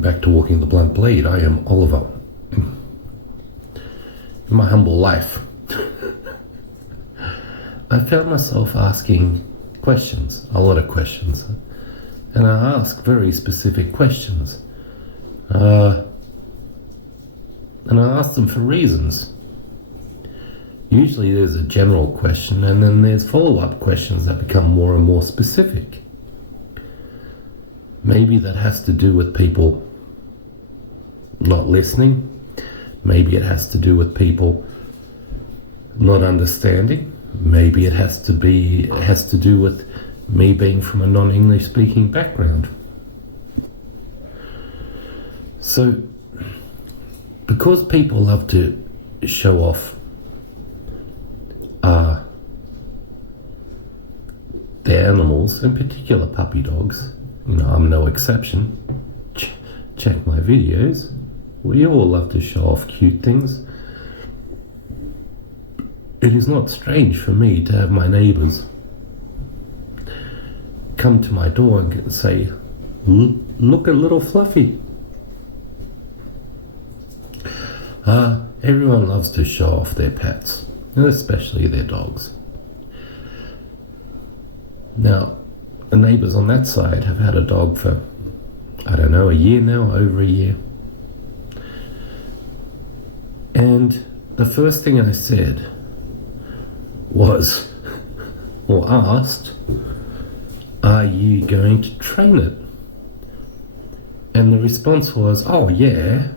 welcome back to Walking the Blunt Blade. I am Oliver. In my humble life, I found myself asking questions, a lot of questions, and I ask very specific questions. And I ask them for reasons. Usually there's a general question, and then there's follow-up questions that become more and more specific. Maybe that has to do with people not listening. Maybe it has to do with people not understanding. Maybe it has to do with me being from a non-English speaking background. So, because people love to show off their animals, in particular puppy dogs, I'm no exception. Check my videos. We all love to show off cute things. It is not strange for me to have my neighbours come to my door and say, "Look at little Fluffy." Everyone loves to show off their pets, and especially their dogs. Now, the neighbours on that side have had a dog for, a year now, over a year. And the first thing I said was, or asked, "Are you going to train it?" And the response was, "Oh yeah."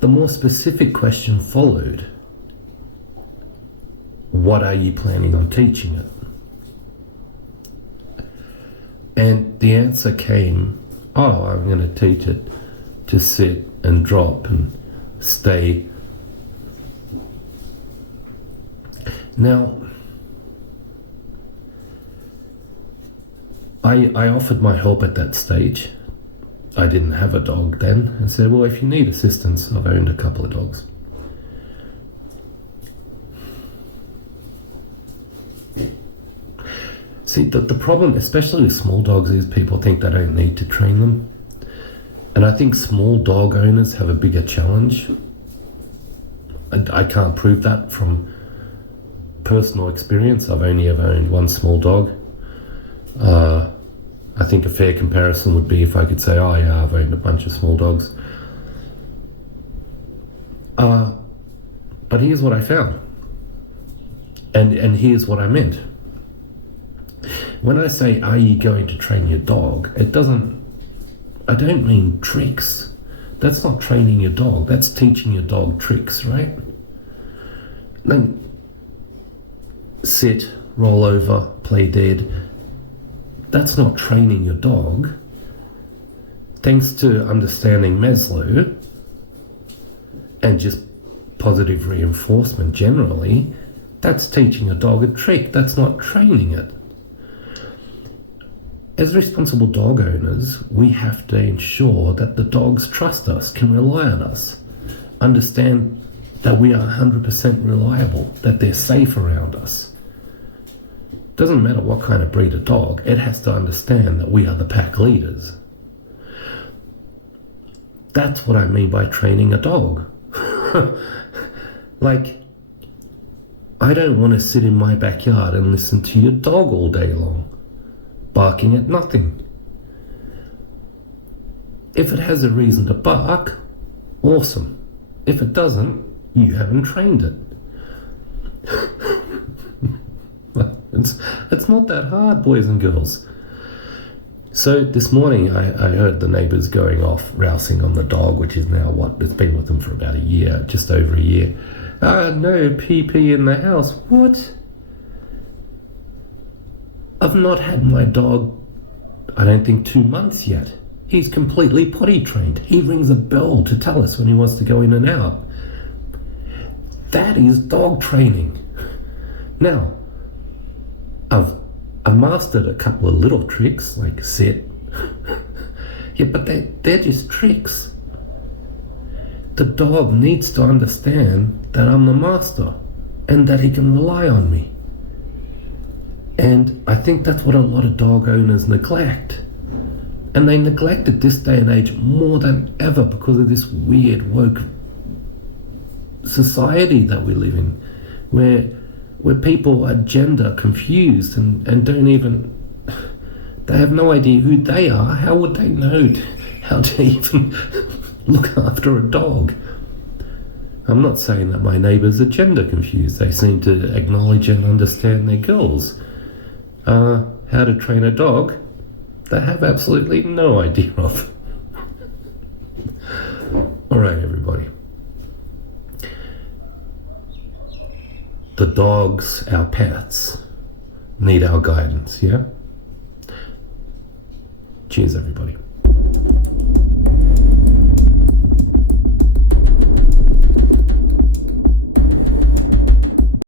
The more specific question followed. What are you planning on teaching it? And the answer came, I'm going to teach it to sit and drop and stay. Now, I offered my help at that stage. I didn't have a dog then, and said, well, if you need assistance, I've owned a couple of dogs. See, the problem, especially with small dogs, is people think they don't need to train them. And I think small dog owners have a bigger challenge. I can't prove that from personal experience. I've only ever owned one small dog. I think a fair comparison would be if I could say, I've owned a bunch of small dogs. But here's what I found. And here's what I meant. When I say, are you going to train your dog? I don't mean tricks. That's not training your dog. That's teaching your dog tricks, right? Like, sit, roll over, play dead. That's not training your dog. Thanks to understanding Maslow and just positive reinforcement generally, that's teaching a dog a trick. That's not training it. As responsible dog owners, we have to ensure that the dogs trust us, can rely on us, understand that we are 100% reliable, that they're safe around us. Doesn't matter what kind of breed of dog, it has to understand that we are the pack leaders. That's what I mean by training a dog. Like, I don't want to sit in my backyard and listen to your dog all day long, barking at nothing. If it has a reason to bark, awesome. If it doesn't, you haven't trained it. It's not that hard, boys and girls. So this morning I heard the neighbours going off, rousing on the dog, which is now it's been with them for about a year, just over a year. No pee in the house. What? I've not had my dog, I don't think 2 months yet. He's completely potty trained. He rings a bell to tell us when he wants to go in and out. That is dog training. Now, I've mastered a couple of little tricks, like sit. Yeah, but they're just tricks. The dog needs to understand that I'm the master and that he can rely on me. And I think that's what a lot of dog owners neglect. And they neglect it this day and age more than ever because of this weird woke society that we live in, where people are gender confused and don't even, they have no idea who they are. How would they know how to even look after a dog? I'm not saying that my neighbours are gender confused. They seem to acknowledge and understand their girls. How to train a dog, they have absolutely no idea of. All right, everybody. The dogs, our pets, need our guidance, yeah? Cheers, everybody.